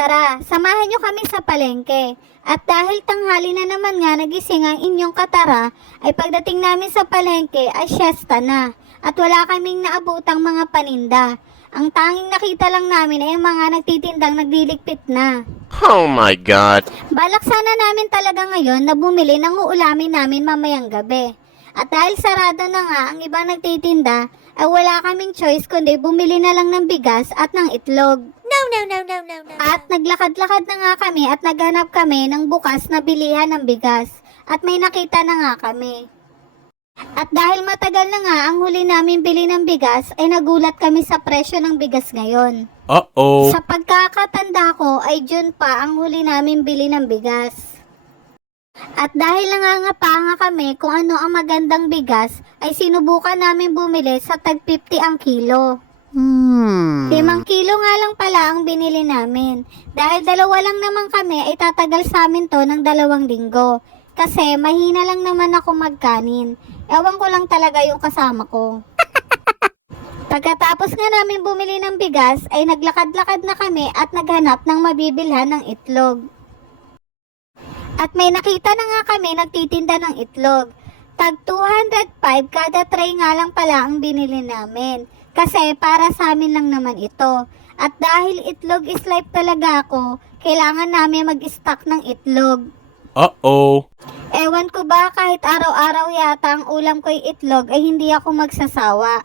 Tara, samahan nyo kami sa palengke. At dahil tanghali na naman nga nagising ang inyong katara, ay pagdating namin sa palengke ay siyesta na. At wala kaming naabutang mga paninda. Ang tanging nakita lang namin ay mga nagtitindang nagliligpit na. Oh my God! Balak sana namin talaga ngayon na bumili ng uulamin namin mamayang gabi. At dahil sarado na nga ang ibang nagtitinda, ay wala kaming choice kundi bumili na lang ng bigas at ng itlog. No. At naglakad-lakad na nga kami at naghanap kami ng bukas na bilihan ng bigas. At may nakita na nga kami. At dahil matagal na nga ang huli namin bili ng bigas, ay nagulat kami sa presyo ng bigas ngayon. Uh-oh! Sa pagkakatanda ko ay June pa ang huli namin bili ng bigas. At dahil nangangapa nga kami kung ano ang magandang bigas, ay sinubukan namin bumili sa tag 50 ang kilo. 5 kilo nga lang pala ang binili namin. Dahil dalawa lang naman kami ay tatagal sa amin to ng 2 linggo. Kasi mahina lang naman ako magkanin. Ewan ko lang talaga yung kasama ko. Pagkatapos nga namin bumili ng bigas ay naglakad-lakad na kami at naghanap ng mabibilhan ng itlog. At may nakita na nga kami nagtitinda ng itlog. Tag 205 kada tray nga lang pala ang binili namin. Kasi para sa amin lang naman ito. At dahil itlog is life talaga ako, kailangan namin mag-stock ng itlog. Uh-oh! Ewan ko ba kahit araw-araw yata ang ulam ko'y itlog ay hindi ako magsasawa.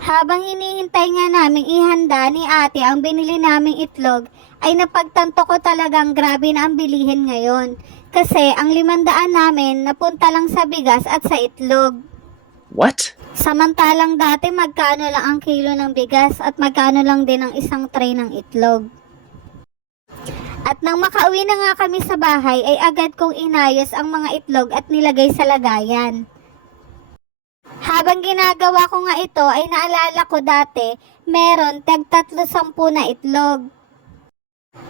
Habang hinihintay nga namin ihanda ni ate ang binili naming itlog, ay napagtanto ko talagang grabe na ang bilihin ngayon. Kasi ang 500 namin napunta lang sa bigas at sa itlog. What? Samantalang dati magkano lang ang kilo ng bigas at magkano lang din ang isang tray ng itlog. At nang makauwi na nga kami sa bahay ay agad kong inayos ang mga itlog at nilagay sa lagayan. Habang ginagawa ko nga ito ay naalala ko dati meron tag 310 na itlog.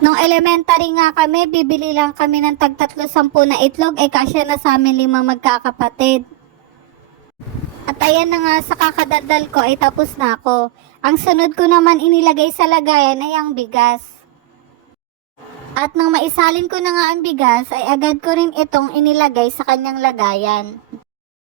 Nung elementary nga kami, bibili lang kami ng tag 310 na itlog ay kasya na sa amin 5 magkakapatid. At ayan na nga sa kakadaldal ko ay tapos na ako. Ang sunod ko naman inilagay sa lagayan ay ang bigas. At nang maisalin ko na nga ang bigas ay agad ko rin itong inilagay sa kanyang lagayan.